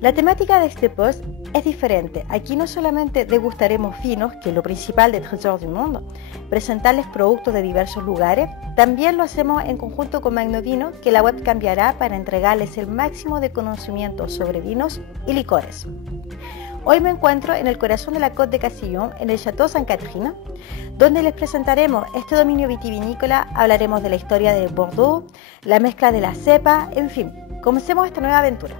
La temática de este post es diferente. Aquí no solamente degustaremos vinos, que es lo principal de Trésor du Monde, presentarles productos de diversos lugares, también lo hacemos en conjunto con Magnovino, que la web cambiará para entregarles el máximo de conocimiento sobre vinos y licores. Hoy me encuentro en el corazón de la Côte de Castillon, en el Château Sainte-Catherine, donde les presentaremos este dominio vitivinícola, hablaremos de la historia de Bordeaux, la mezcla de la cepa, en fin, comencemos esta nueva aventura.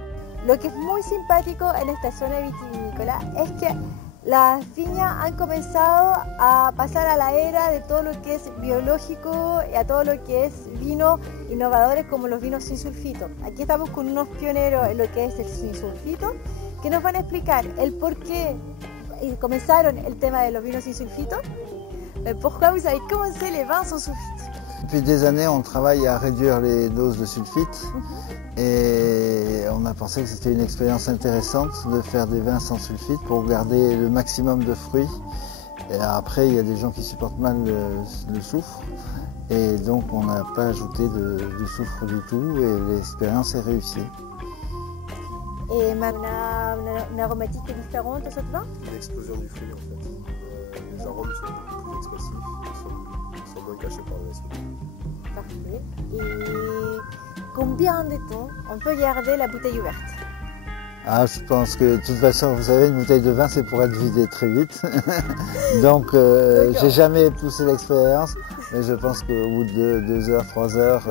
Lo que es muy simpático en esta zona vitivinícola es que las viñas han comenzado a pasar a la era de todo lo que es biológico y a todo lo que es vino innovadores como los vinos sin sulfito. Aquí estamos con unos pioneros en lo que es el sin sulfito, que nos van a explicar el por qué comenzaron el tema de los vinos sin sulfito, pourquoi vous avez commencé les vins sans sulfite. Depuis des années, on travaille à réduire les doses de sulfite et on a pensé que c'était une expérience intéressante de faire des vins sans sulfite pour garder le maximum de fruits. Et après, il y a des gens qui supportent mal le soufre et donc on n'a pas ajouté de soufre du tout et l'expérience est réussie. Et une aromatique différente à ce vin? L'explosion du fruit en fait. Les arômes sont beaucoup plus expressifs, ils sont moins cachés par le reste. Parfait. Et combien de temps on peut garder la bouteille ouverte? Ah, je pense que de toute façon, vous savez, une bouteille de vin, c'est pour être vidée très vite. Donc, j'ai jamais poussé l'expérience, mais je pense qu'au bout de 2 heures, 3 heures,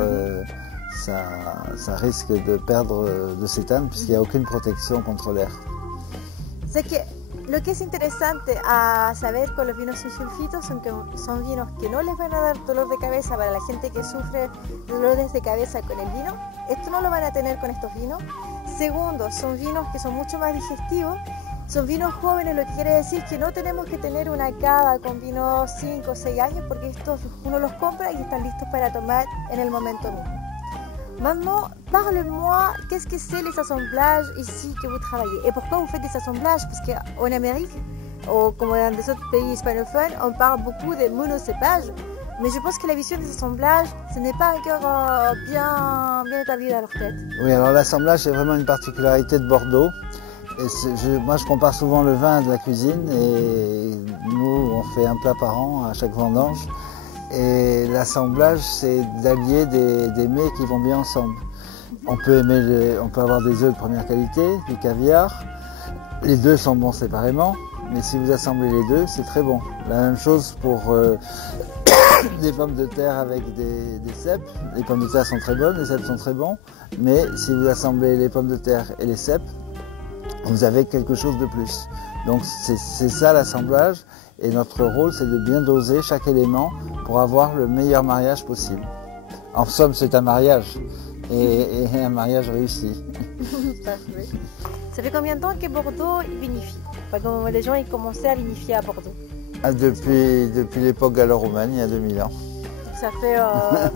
ça risque de perdre de ses tannes puisqu'il n'y a aucune protection contre l'air. C'est que lo que es interesante a saber con los vinos sin sulfitos son que son vinos que no les van a dar dolor de cabeza para la gente que sufre dolores de cabeza con el vino. Esto no lo van a tener con estos vinos. Segundo, son vinos que son mucho más digestivos. Son vinos jóvenes, lo que quiere decir que no tenemos que tener una cava con vinos 5 o 6 años porque estos uno los compra y están listos para tomar en el momento mismo. Maintenant, parle-moi, qu'est-ce que c'est les assemblages ici que vous travaillez? Et pourquoi vous faites des assemblages? Parce qu'en Amérique, ou comme dans des autres pays hispanophones, on parle beaucoup de monocépage. Mais je pense que la vision des assemblages, ce n'est pas encore bien établi dans leur tête. Oui, alors l'assemblage, c'est vraiment une particularité de Bordeaux. Et moi, je compare souvent le vin à de la cuisine. Et nous, on fait un plat par an à chaque vendange. Et l'assemblage, c'est d'allier des mets qui vont bien ensemble. On peut avoir des œufs de première qualité, du caviar. Les deux sont bons séparément, mais si vous assemblez les deux, c'est très bon. La même chose pour des pommes de terre avec des cèpes. Les pommes de terre sont très bonnes, les cèpes sont très bons. Mais si vous assemblez les pommes de terre et les cèpes, vous avez quelque chose de plus. Donc c'est ça l'assemblage. Et notre rôle, c'est de bien doser chaque élément pour avoir le meilleur mariage possible. En somme, c'est un mariage, et un mariage réussi. Parfait. Ça fait combien de temps que Bordeaux vinifie? Quand les gens ils commençaient à vinifier à Bordeaux? Depuis l'époque gallo-romaine, il y a 2000 ans. Ça fait pas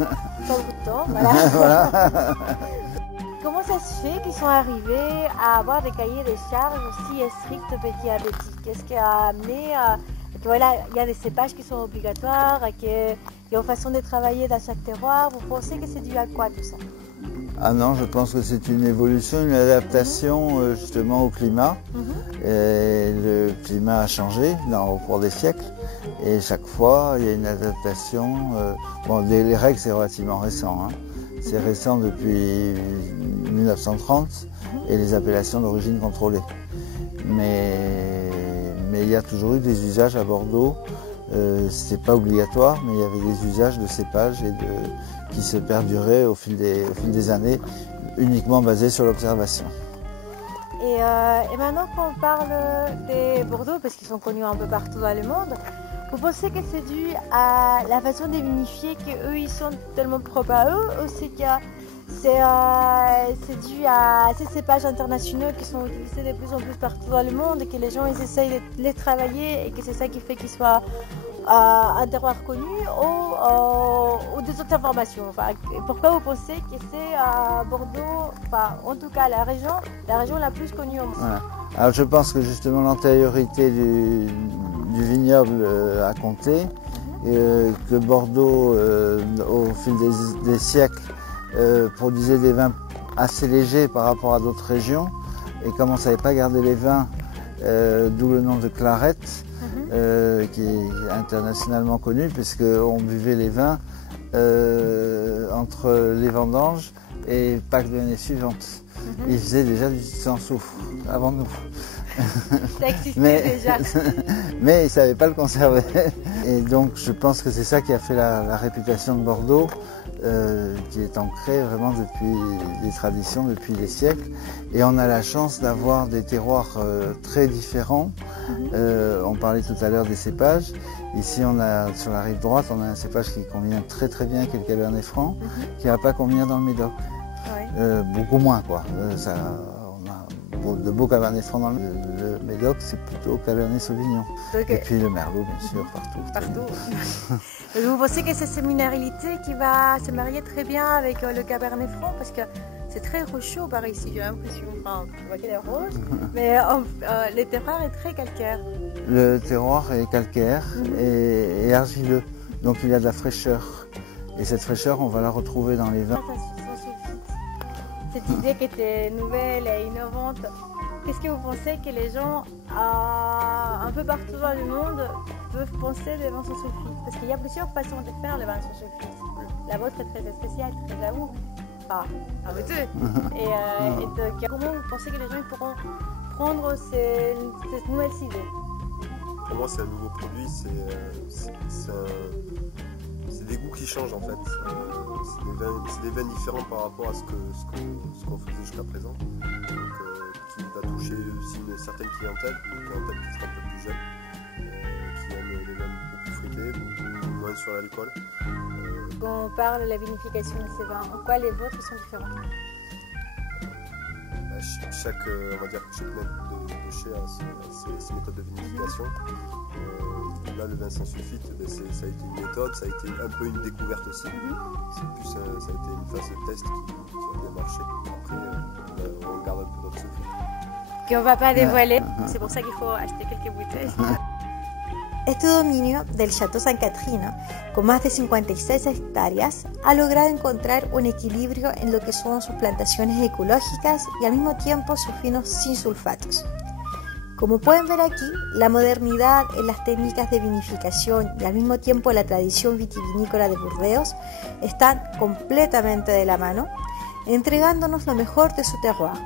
beaucoup de temps, voilà. Voilà. Comment ça se fait qu'ils sont arrivés à avoir des cahiers des charges aussi stricts petit à petit? Qu'est-ce qui a amené à... Voilà, il y a des cépages qui sont obligatoires, qu'il y a une façon de travailler dans chaque terroir. Vous pensez que c'est dû à quoi tout ça? Ah non, je pense que c'est une évolution, une adaptation justement au climat. Et le climat a changé au cours des siècles. Et chaque fois, il y a une adaptation. Les règles, c'est relativement récent. Hein. C'est récent depuis 1930 et les appellations d'origine contrôlée. Mais il y a toujours eu des usages à Bordeaux. C'était pas obligatoire, mais il y avait des usages de cépages qui se perduraient au fil des années, uniquement basés sur l'observation. Et maintenant qu'on parle des Bordeaux, parce qu'ils sont connus un peu partout dans le monde, vous pensez que c'est dû à la façon de vinifier qu'eux ils sont tellement propres à eux, ou c'est que c'est dû à ces cépages internationaux qui sont utilisés de plus en plus partout dans le monde et que les gens ils essayent de les travailler et que c'est ça qui fait qu'ils soient un terroir connu ou des autres informations? Enfin, pourquoi vous pensez que c'est à Bordeaux, enfin, en tout cas la région la plus connue au monde? Voilà. Alors je pense que justement l'antériorité du vignoble a compté, que Bordeaux au fil des siècles produisait des vins assez légers par rapport à d'autres régions. Et comme on ne savait pas garder les vins, d'où le nom de Clarette, qui est internationalement connu, puisqu'on buvait les vins entre les vendanges et Pâques de l'année suivante. Ils faisaient déjà du sans soufre avant nous. Ça existait déjà. Mais ils ne savaient pas le conserver. Et donc je pense que c'est ça qui a fait la réputation de Bordeaux, qui est ancrée vraiment depuis des traditions, depuis des siècles. Et on a la chance d'avoir des terroirs très différents. On parlait tout à l'heure des cépages. Ici, sur la rive droite, on a un cépage qui convient très très bien, qui est le Cabernet Franc, qui ne va pas convenir dans le Médoc. Beaucoup moins, quoi. On a de beaux Cabernet Franc dans le Médoc, c'est plutôt Cabernet Sauvignon. Et puis le Merlot, bien sûr, partout. Vous pensez que c'est cette minéralité qui va se marier très bien avec le Cabernet Franc? Parce que c'est très rocheux par ici, j'ai l'impression. Enfin, on voit qu'il est rose, mais le terroir est très calcaire. Le terroir est calcaire et argileux, donc il y a de la fraîcheur. Et cette fraîcheur, on va la retrouver dans les vins. Cette idée qui était nouvelle et innovante, qu'est-ce que vous pensez que les gens un peu partout dans le monde peuvent penser des vins sans sulfite? Parce qu'il y a plusieurs façons de faire le vin sans sulfite. La vôtre est très spéciale, très à vous. Enfin, à vous deux. Et donc, comment vous pensez que les gens ils pourront prendre ces nouvelles idées? Pour moi, c'est un nouveau produit, c'est des goûts qui changent en fait. C'est des vins différents par rapport à ce qu'on faisait jusqu'à présent. Donc, qui va toucher aussi une certaine clientèle qui sera un peu plus jeune, qui aime les vins beaucoup fruités, beaucoup moins sur l'alcool. Quand on parle de la vinification de ces vins, en quoi les vôtres sont différents? Chaque maître de chez a ses méthodes de vinification. Là, le vin sans sulfite, ça a été une méthode, ça a été un peu une découverte aussi. Ça a été une phase de test qui a bien marché. Après, on garde un peu notre secret. Qu'on ne va pas dévoiler, c'est pour ça qu'il faut acheter quelques bouteilles. Este dominio del Chateau San Catrino, con más de 56 hectáreas, ha logrado encontrar un equilibrio en lo que son sus plantaciones ecológicas y al mismo tiempo sus vinos sin sulfatos. Como pueden ver aquí, la modernidad en las técnicas de vinificación y al mismo tiempo la tradición vitivinícola de Burdeos están completamente de la mano, entregándonos lo mejor de su terroir.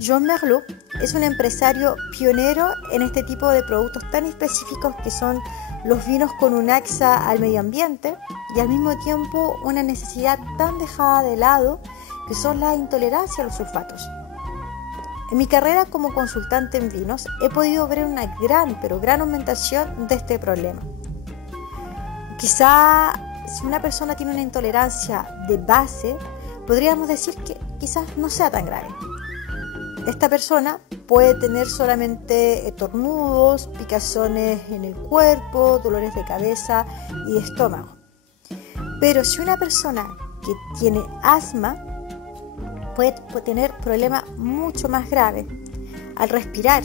Joan Merlot es un empresario pionero en este tipo de productos tan específicos que son los vinos con un axa al medio ambiente y al mismo tiempo una necesidad tan dejada de lado que son la intolerancia a los sulfatos. En mi carrera como consultante en vinos he podido ver una gran aumentación de este problema. Quizá si una persona tiene una intolerancia de base, podríamos decir que quizás no sea tan grave. Esta persona puede tener solamente estornudos, picazones en el cuerpo, dolores de cabeza y de estómago. Pero si una persona que tiene asma puede tener problemas mucho más graves. Al respirar,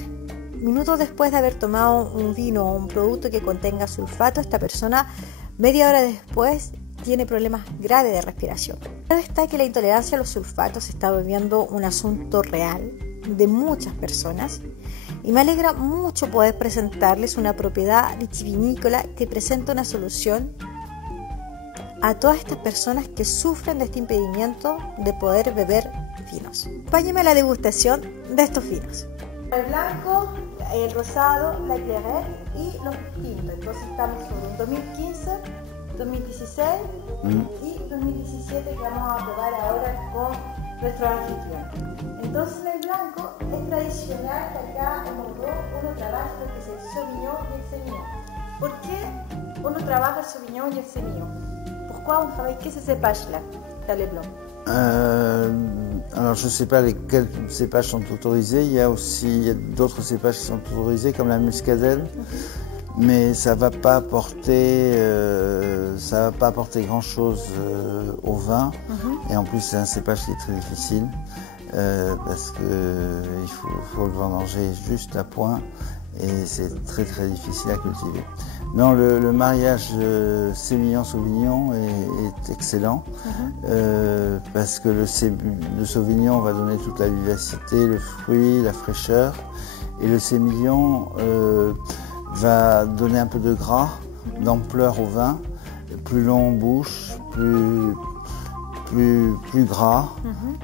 minutos después de haber tomado un vino o un producto que contenga sulfato, esta persona media hora después tiene problemas graves de respiración. Claro está que la intolerancia a los sulfatos se está volviendo un asunto real de muchas personas y me alegra mucho poder presentarles una propiedad vitivinícola que presenta una solución a todas estas personas que sufren de este impedimento de poder beber vinos. Acompáñenme a la degustación de estos vinos. El blanco, el rosado, la claret y los tintos. Entonces estamos sobre un 2015, 2016 y 2017 que vamos a probar ahora con nuestro anfitrión. Entonces en el blanco es tradicional que acá en Bordeaux uno trabaja lo que es el Sauvignon y el Semillon. ¿Por qué uno trabaja el Sauvignon y el Semillon? Pourquoi on travaille que ces cépages-là dans les blancs? Alors je ne sais pas lesquels cépages sont autorisés. Il y a d'autres cépages qui sont autorisés comme la muscadelle. Mais ça va pas apporter grand-chose au vin. Et en plus, c'est un cépage qui est très difficile parce qu'il faut le vendanger juste à point. et c'est très très difficile à cultiver. Non, le mariage Sémillon-Sauvignon est excellent parce que le Sauvignon va donner toute la vivacité, le fruit, la fraîcheur, et le Sémillon va donner un peu de gras, d'ampleur au vin, plus long en bouche, plus gras,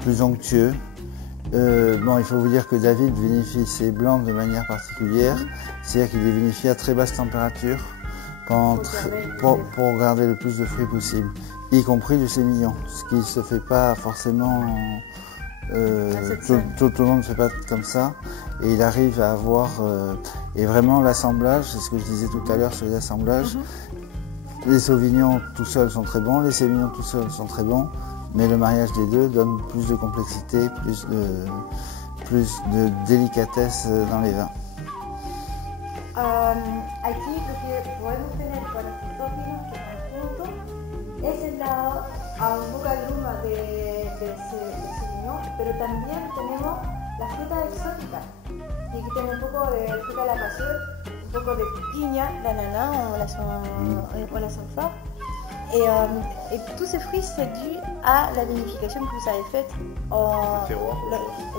plus onctueux. Bon, il faut vous dire que David vinifie ses blancs de manière particulière, c'est-à-dire qu'il les vinifie à très basse température pour garder le plus de fruits possible, y compris du sémillon, ce qui ne se fait pas forcément, tout le monde ne fait pas comme ça, et il arrive à avoir, et vraiment l'assemblage, c'est ce que je disais tout à l'heure sur les assemblages, les sauvignons tout seuls sont très bons, les sémillons tout seuls sont très bons, mais le mariage des deux donne plus de complexité, plus de délicatesse dans les vins. Aquí lo que podemos tener con estos dos vinos que están juntos es el lado un poco agruma de Sauvignon, pero también tenemos la fruta exótica. Y aquí tenemos un poco de fruta de la pasión, un poco de piña, l'ananas, on la sent fort. Et tous ces fruits, c'est dû à la vinification que vous avez faite en...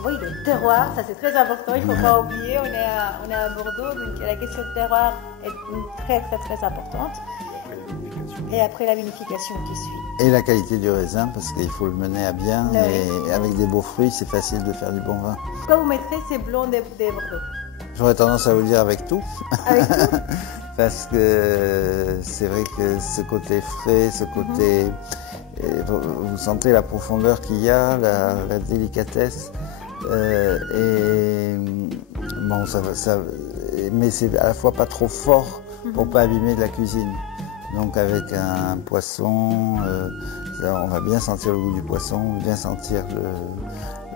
Oui, le terroir, ça c'est très important, il ne faut pas oublier, on est à Bordeaux, donc la question de terroir est très importante. Et après la vinification qui suit. Et la qualité du raisin, parce qu'il faut le mener à bien, et avec des beaux fruits, c'est facile de faire du bon vin. Pourquoi vous mettrez ces blancs des Bordeaux? J'aurais tendance à vous dire avec tout. Avec tout? Parce que c'est vrai que ce côté frais, ce côté... vous sentez la profondeur qu'il y a, la délicatesse. Et bon, mais c'est à la fois pas trop fort pour pas abîmer de la cuisine. Donc avec un poisson, on va bien sentir le goût du poisson, bien sentir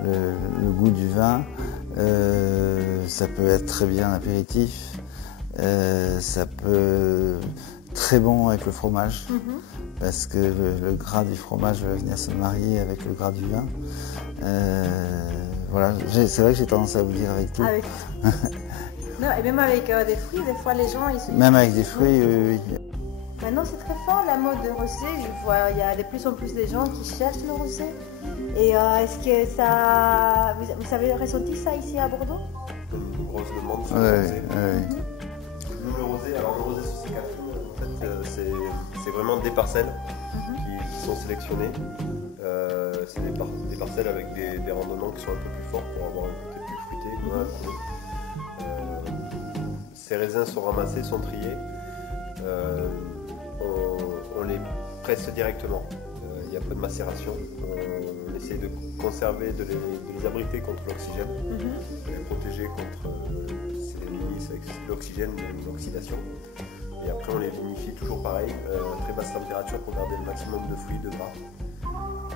le goût du vin. Ça peut être très bien apéritif. Ça peut très bon avec le fromage, parce que le gras du fromage va venir se marier avec le gras du vin. Voilà, c'est vrai que j'ai tendance à vous dire avec tout. Avec non, et même avec des fruits, des fois les gens ils se... Même avec des fruits, oui. Maintenant c'est très fort la mode de rosé, je vois il y a de plus en plus de gens qui cherchent le rosé. Et est-ce que ça... Vous avez ressenti ça ici à Bordeaux? Une grosse demande sur le rosé. Nous, le rosé, alors le rosé sous ces en fait, c'est vraiment des parcelles qui sont sélectionnées. C'est des parcelles avec des rendements qui sont un peu plus forts pour avoir un côté plus fruité. Ces raisins sont ramassés, sont triés. On les presse directement. Il y a peu de macération. On essaie de conserver, de les abriter contre l'oxygène, de les protéger contre l'oxygène de l'oxydation. Et après on les vinifie toujours pareil, à très basse température pour garder le maximum de fruits, de gras.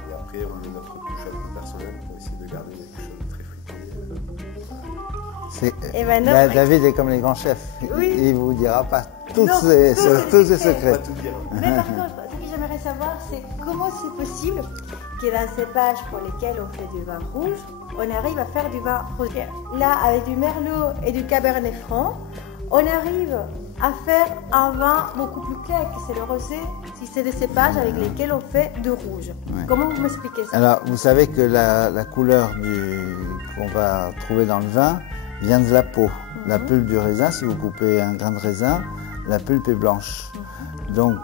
Et après on met notre touche un peu personnelle pour essayer de garder quelque chose de très fruité. David est comme les grands chefs, il vous dira pas tous ses secrets. Pas tout dire. Mais par contre, ce que j'aimerais savoir, c'est comment c'est possible que dans ces cépages pour lesquels on fait du vin rouge, on arrive à faire du vin rouge. Là, avec du merlot et du cabernet franc, on arrive à faire un vin beaucoup plus clair que c'est le rosé, si c'est des cépages avec lesquels on fait du rouge. Ouais. Comment vous m'expliquez ça? Alors, vous savez que la couleur qu'on va trouver dans le vin vient de la peau. La pulpe du raisin, si vous coupez un grain de raisin, la pulpe est blanche. Donc,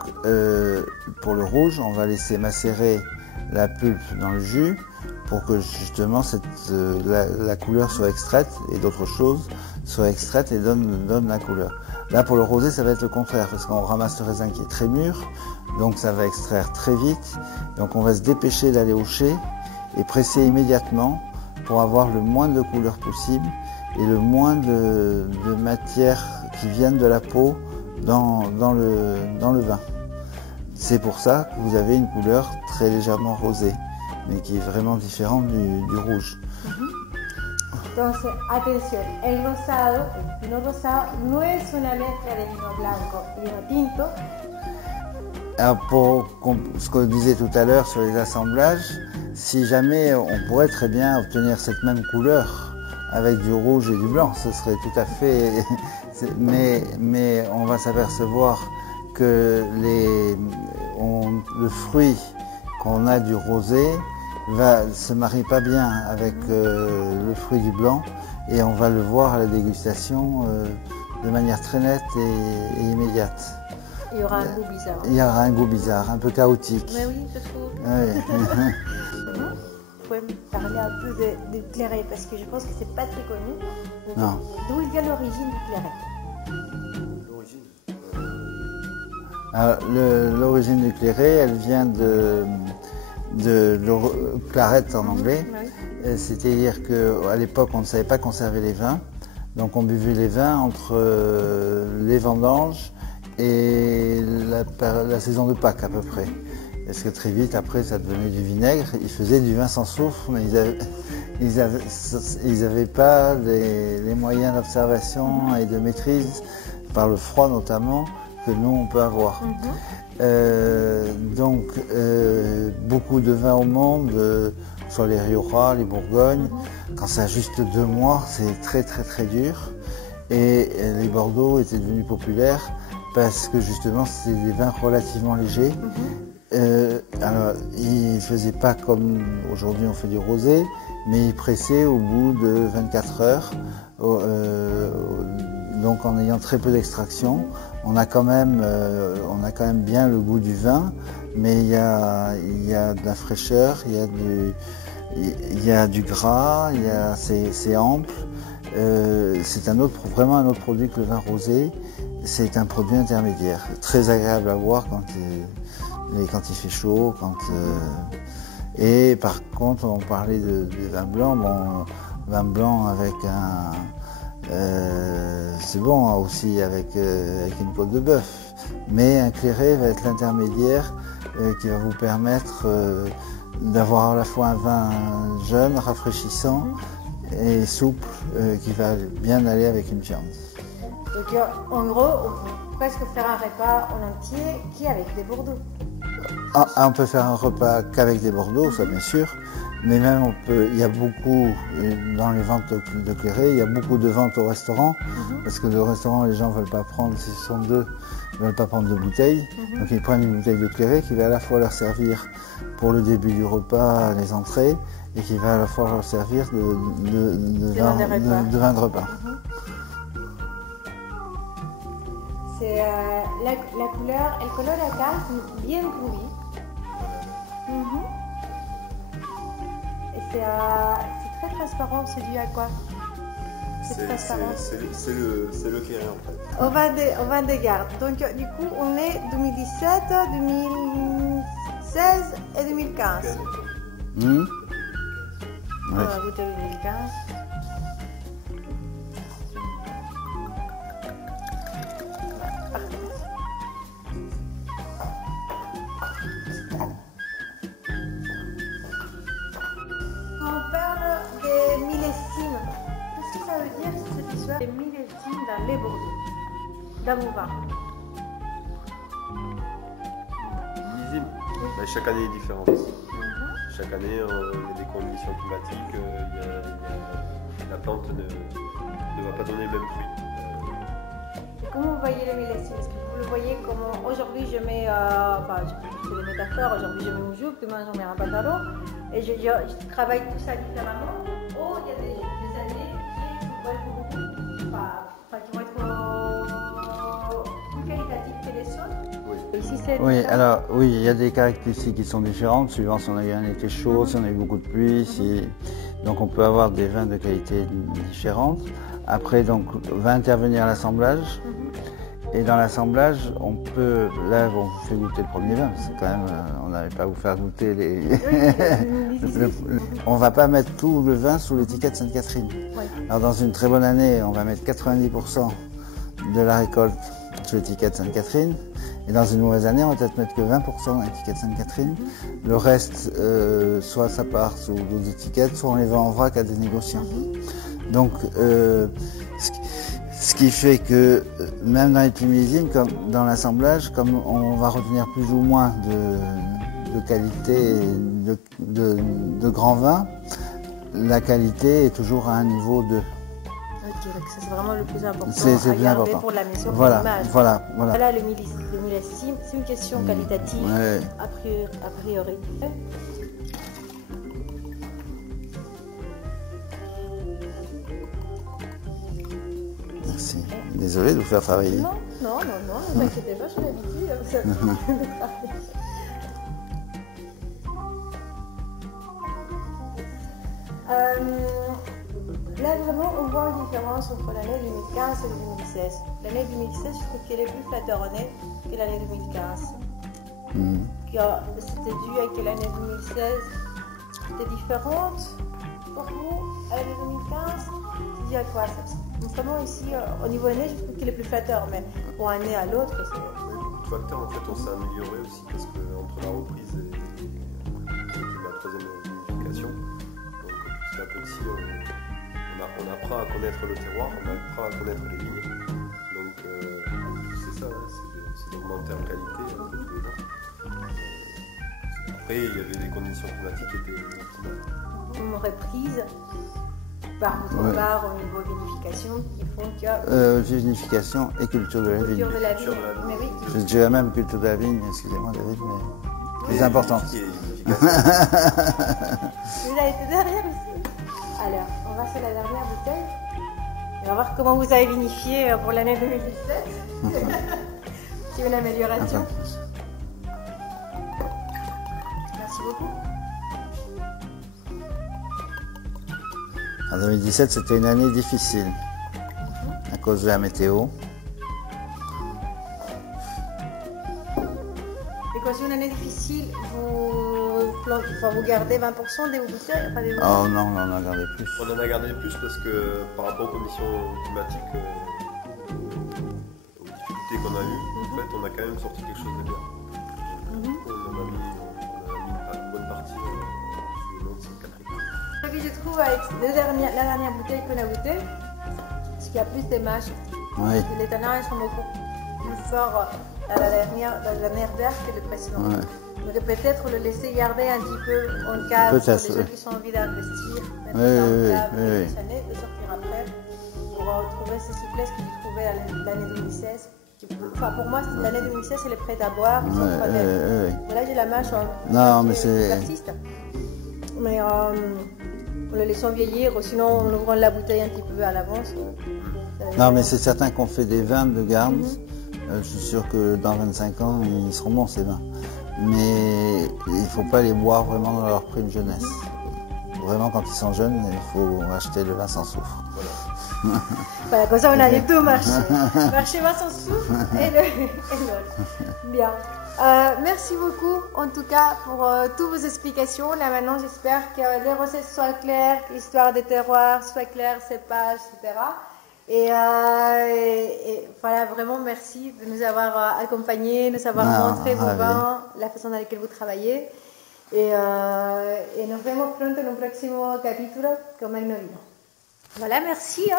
pour le rouge, on va laisser macérer la pulpe dans le jus pour que justement la couleur soit extraite et d'autres choses soient extraites et donnent la couleur. Là, pour le rosé, ça va être le contraire parce qu'on ramasse le raisin qui est très mûr, donc ça va extraire très vite. Donc, on va se dépêcher d'aller au chai et presser immédiatement pour avoir le moins de couleur possible et le moins de matière qui viennent de la peau dans le vin. C'est pour ça que vous avez une couleur très légèrement rosée, mais qui est vraiment différente du rouge. Entonces, atención, el vino rosado no es una mezcla de vino blanco y vino tinto. Alors pour ce qu'on disait tout à l'heure sur les assemblages, si jamais on pourrait très bien obtenir cette même couleur avec du rouge et du blanc. Ce serait tout à fait... mais on va s'apercevoir que le fruit qu'on a du rosé se marie pas bien avec le fruit du blanc, et on va le voir à la dégustation de manière très nette et immédiate. Il y aura un goût bizarre. Il y aura un goût bizarre, un peu chaotique. Mais oui, je trouve. Oui. Vous pouvez me parler un peu du claret, parce que je pense que c'est pas très connu. Non. D'où il vient l'origine du claret? L'origine L'origine du claret, elle vient de claret en anglais. Oui. C'est-à-dire qu'à l'époque, on ne savait pas conserver les vins. Donc on buvait les vins entre les vendanges et la saison de Pâques à peu près. Parce que très vite, après, ça devenait du vinaigre. Ils faisaient du vin sans soufre, mais ils n'avaient pas les moyens d'observation et de maîtrise, par le froid notamment, que nous, on peut avoir. Donc, beaucoup de vins au monde, soit les Rioja, les Bourgognes, quand ça a juste 2 mois, c'est très très très dur. Et les Bordeaux étaient devenus populaires parce que justement, c'était des vins relativement légers. Alors, ils ne faisaient pas comme aujourd'hui on fait du rosé, mais ils pressaient au bout de 24 heures. Donc en ayant très peu d'extraction, on a quand même bien le goût du vin, mais il y a de la fraîcheur, il y a du gras, c'est ample. C'est vraiment un autre produit que le vin rosé. C'est un produit intermédiaire, très agréable à boire quand il fait chaud. Et par contre, on parlait de vin blanc. Bon, vin blanc avec c'est bon aussi avec une côte de bœuf. Mais un claret va être l'intermédiaire qui va vous permettre d'avoir à la fois un vin jeune, rafraîchissant et souple, qui va bien aller avec une viande. Donc en gros, on peut presque faire un repas en entier qui avec des Bordeaux. On peut faire un repas qu'avec des Bordeaux, ça bien sûr, mais même il y a beaucoup, dans les ventes de claret, il y a beaucoup de ventes au restaurant, parce que le restaurant, les gens ne veulent pas prendre, s'ils sont 2, ils ne veulent pas prendre de bouteilles, donc ils prennent une bouteille de claret qui va à la fois leur servir pour le début du repas, les entrées, et qui va à la fois leur servir de vin de repas. C'est la couleur, el color acá es bien rubí. Et c'est très transparent, c'est dû à quoi? C'est transparent. C'est le claret en fait. Au vin de garde. Donc du coup, on est 2017, 2016 et 2015. On va goûter 2015. Des millésimes dans les Bordeaux, dans mon vin. Millésime, chaque année est différente. Chaque année, il y a des conditions climatiques, la plante ne va pas donner le même fruit. Et comment vous voyez le millésime? Est-ce que vous le voyez comme aujourd'hui je mets, je fais des métaphores, aujourd'hui je mets une jupe, demain je mets un pantalon, et je travaille tout ça différemment, ou il y a des années qui vont être plus qualitatives que les autres? Oui, alors oui, il y a des caractéristiques qui sont différentes suivant si on a eu un été chaud, si on a eu beaucoup de pluie, donc on peut avoir des vins de qualité différente. Après, donc, va intervenir l'assemblage. Et dans l'assemblage, on peut, là, on vous fait goûter le premier vin, parce que quand même, on n'avait pas à vous faire goûter les... On ne va pas mettre tout le vin sous l'étiquette Sainte-Catherine. Alors dans une très bonne année, on va mettre 90% de la récolte sous l'étiquette Sainte-Catherine. Et dans une mauvaise année, on va peut-être mettre que 20% de l'étiquette Sainte-Catherine. Le reste, soit ça part sous d'autres étiquettes, soit on les vend en vrac à des négociants. Donc, ce qui fait que même dans les petits millésimes, comme dans l'assemblage, comme on va retenir plus ou moins de qualité de grands vins, la qualité est toujours à un niveau 2. Ok, donc ça c'est vraiment le plus important C'est à bien garder important. pour la mission de Voilà, l'image. voilà. Voilà le millésime, c'est une question qualitative Ouais. a priori. Merci. Désolé de vous faire travailler. Non, ne vous inquiétez pas, je suis habituée. Vous savez, de travailler. Là, vraiment, on voit une différence entre l'année 2015 et 2016. L'année 2016, je trouve qu'elle est plus flatteronnée que l'année 2015. C'était dû à que l'année 2016 était différente pour vous à l'année 2015. C'est dû à quoi ça? Vraiment ici, au niveau année, je trouve qu'elle est plus flatteur, mais pour un année à l'autre, c'est... Beaucoup de facteurs, en fait, on s'est amélioré aussi parce que entre la reprise et la troisième vinification, donc petit à petit, on apprend à connaître le terroir, on apprend à connaître les vignes. Donc c'est ça, hein, c'est d'augmenter en qualité un peu tous les ans. Après, il y avait des conditions climatiques qui étaient optimales. Une reprise par votre part au niveau vinification qui font que... Vinification et culture de la vigne. Culture de la vigne, mais oui. Je dirais même culture de la vigne, excusez-moi David, mais plus important. Vous avez été derrière aussi. Alors, on va sur la dernière bouteille. On va voir comment vous avez vinifié pour l'année 2017. C'est une amélioration. Merci beaucoup. En 2017, c'était une année difficile à cause de la météo. Et quand c'est une année difficile, vous gardez 20% des bouteilles, enfin, des bouteilles. Oh non, on en a gardé plus. On en a gardé plus parce que par rapport aux conditions climatiques, aux difficultés qu'on a eues, en fait, on a quand même sorti quelque chose de bien. On a mis une bonne partie sous le nom de ces 4 hectares. Ce que je trouve avec la dernière bouteille qu'on a goûtée, c'est qu'il y a plus de mâches. Oui. Les tanins sont beaucoup plus forts dans la dernière verre que le précédent. Ouais. Donc peut-être le laisser garder un petit peu en cave pour les gens qui ont envie d'investir, mettre ça en cave quelques années, de sortir après pour retrouver ces souplesses que j'ai trouvées l'année 2016. Enfin, pour moi, l'année 2016, elle est prête à boire. Voilà, j'ai la mâche artiste. Mais en le laissant vieillir, ou sinon en ouvrant la bouteille un petit peu à l'avance. Non, mais c'est certain qu'on fait des vins de garde. Je suis sûr que dans 25 ans, ils seront bons ces vins. Mais il ne faut pas les boire vraiment dans leur prime jeunesse. Vraiment, quand ils sont jeunes, il faut acheter le vin sans soufre. Voilà, comme ça on a les deux marchés. Marché vin sans soufre et l'autre. Bien. Merci beaucoup en tout cas pour toutes vos explications. Là maintenant j'espère que les recettes soient claires, que l'histoire des terroirs soit claire, cépages, etc. Et voilà, vraiment merci de nous avoir accompagnés, de nous avoir montré vos vins, la façon dans laquelle vous travaillez. Et nos vemos pronto en un próximo capítulo con Magno Vino. Voilà, merci.